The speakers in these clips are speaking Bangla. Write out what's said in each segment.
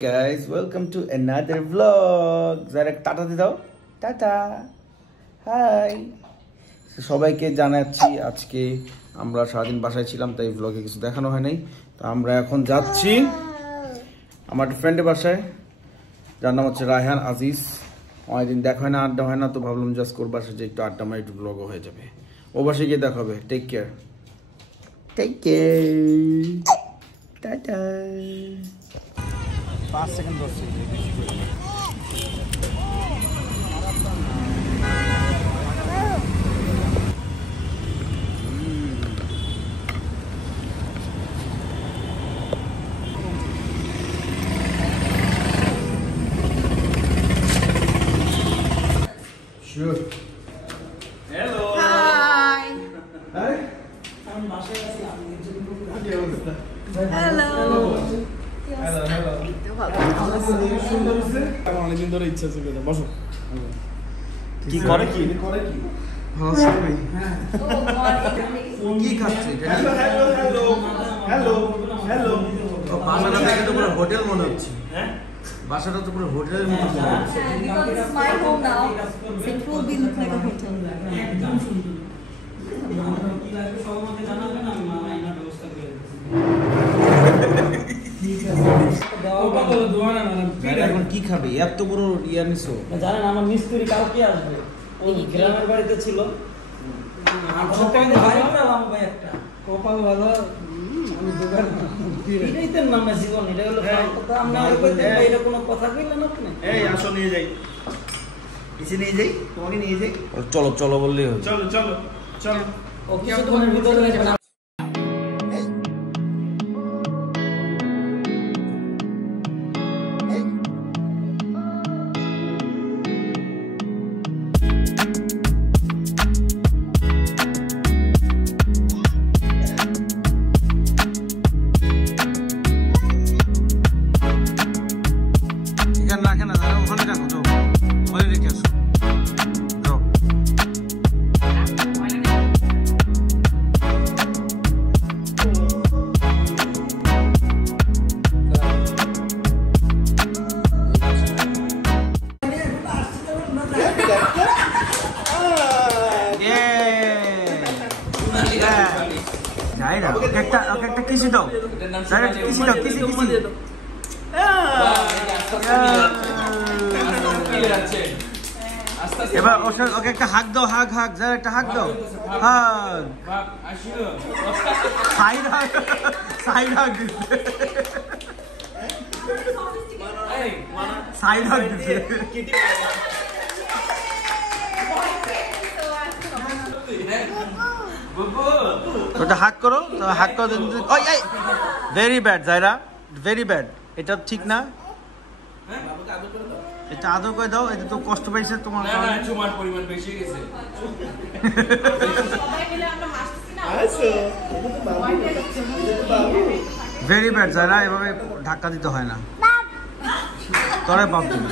Guys, welcome to another vlog. যারা টাটা দিয়ে দাও, টাটা, হাই। সবাইকে জানাচ্ছি আজকে আমরা সারাদিন বাসায় ছিলাম, তাই ভ্লগে কিছু দেখানো হয় নাই। তো আমরা এখন যাচ্ছি আমার ফ্রেন্ডের বাসায়, যার নাম হচ্ছে রায়হান আজিজ। অনেকদিন দেখা হয় না, আড্ডা হয় না, তো ভাবলাম জাস্ট ওর বাসায় যে একটু আড্ডা মারি, একটু ভ্লগও হয়ে যাবে। ও বাসায় গিয়ে দেখা হবে। Take care, take care, ta ta. 5 second বসছি। Sure. Hello. Hi. Hi. Hello. অনেকদিন ধরে ইচ্ছা ছিল, বসো। কি করে কি কি খাচ্ছে? হ্যালো বাসাটা দেখে তো পুরো হোটেল মনে হচ্ছে। হ্যাঁ, বাসাটা তো পুরো হোটেলের মতো মনে হচ্ছে। Because it's my home now, it will be look like a hotel. এখন কি খাবে? এত বড় ইয়া নিছো? জানেন আমার মিস্ত্রি কালকে আসবে, ওই গ্রামের বাড়িতে ছিল। কপাল ভালো, আমি দোকান এটাই তো নামে জীবন, এটা হলো কথা। আমরা আর কইতে এটা কোনো কথা কইলেন আপনি? এই আসো নিয়ে যাই, এসে নিয়ে যাই, তোমাকে নিয়ে যাই। চলো চলো বললেই হবে। চলো চলো চলো। ও কিছু তোমার ভিতরে নেবে না। একটা কিসি দাও, কিসি দাও, কিসি কিসি। এবার ওকে একটা হাগ দাও, হাগ হাগ, যারা একটা হাগ দাও, হাগ, সাইড হাগ, সাইড হাগ দিচ্ছে, সাইড হাগ দিচ্ছে। ওটা হাক করো, হাক করো। Very bad Zaira, very bad. এটা ঠিক না, এটা আদর করে দাও। এটা তো কষ্ট পাইছে তোমার, চুমার পরিমাণ বেশি গেছে। ভেরি ব্যাড জায়রা, এভাবে ধাক্কা দিতে হয় না। তোরে বাপ তুমি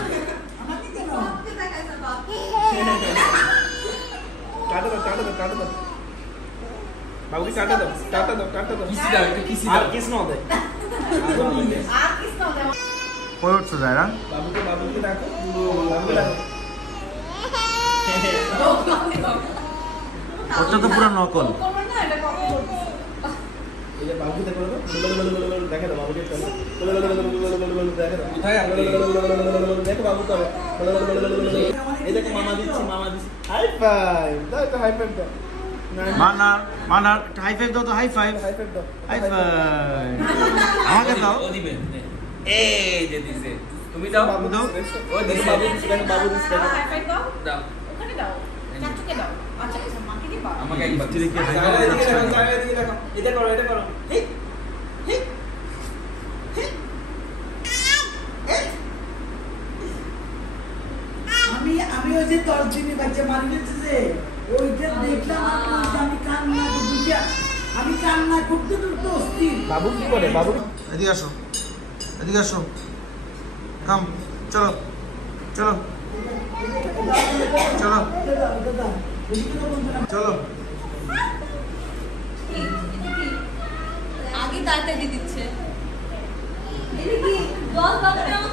কাটা দাও, কাটা দাও, কাটা দাও। বাবুকে কাটা দাও, কাটা দাও, কাটা দাও। কিসি দাও, একটা কিসি দাও। আর কিস নাও দে। আর কিস নাও দাও। কই উঠছো জায়রা? বাবুকে ডাকো, বাবুকে ডাকো। ওটা তো পুরো নকল। করবে না, এটা কখন করবে? এই যে বাবুকে দেখো তো, দেখে দাও বাবুকে, চলো। দেখে দাও। কোথায় আপনি? দেখো বাবু করে। এই দেখো মামা দিচ্ছি, মামা দিচ্ছি। High five. দাও একটা হাই ফাইভ দাও। মানা মানা, হাই ফাইভ দাও তো, হাই ফাইভ, হাই ফাইভ দাও। High five. আমাকে দাও। ও দিবে। এই যে দিছে। তুমি দাও বাবু দাও। ও দিছে, বাবু দিছে, দেখো বাবু দিছে। হাই ফাইভ দাও। দাও। ওখানে দাও। চাচুকে দাও। আচ্ছা, মাকে দিবা? আমাকে একবার তুই দেখি হাই দেখো, ফাইভ এদিকে দেখো, দাও। এদিকে দেখো। এটা করো, এটা করো। হি হি আমি ওই যে তলচিনি বাচ্চা মারি গেছে যে ওইটা দেখলাম, আমি কান্না করতে করতে অস্থির। বাবু কি করে? বাবু এদিকে আসো, এদিকে আসো, কাম, চলো চলো চলো চলো। আগে তাড়াতাড়ি দিচ্ছে। এটা কি জল পাবে না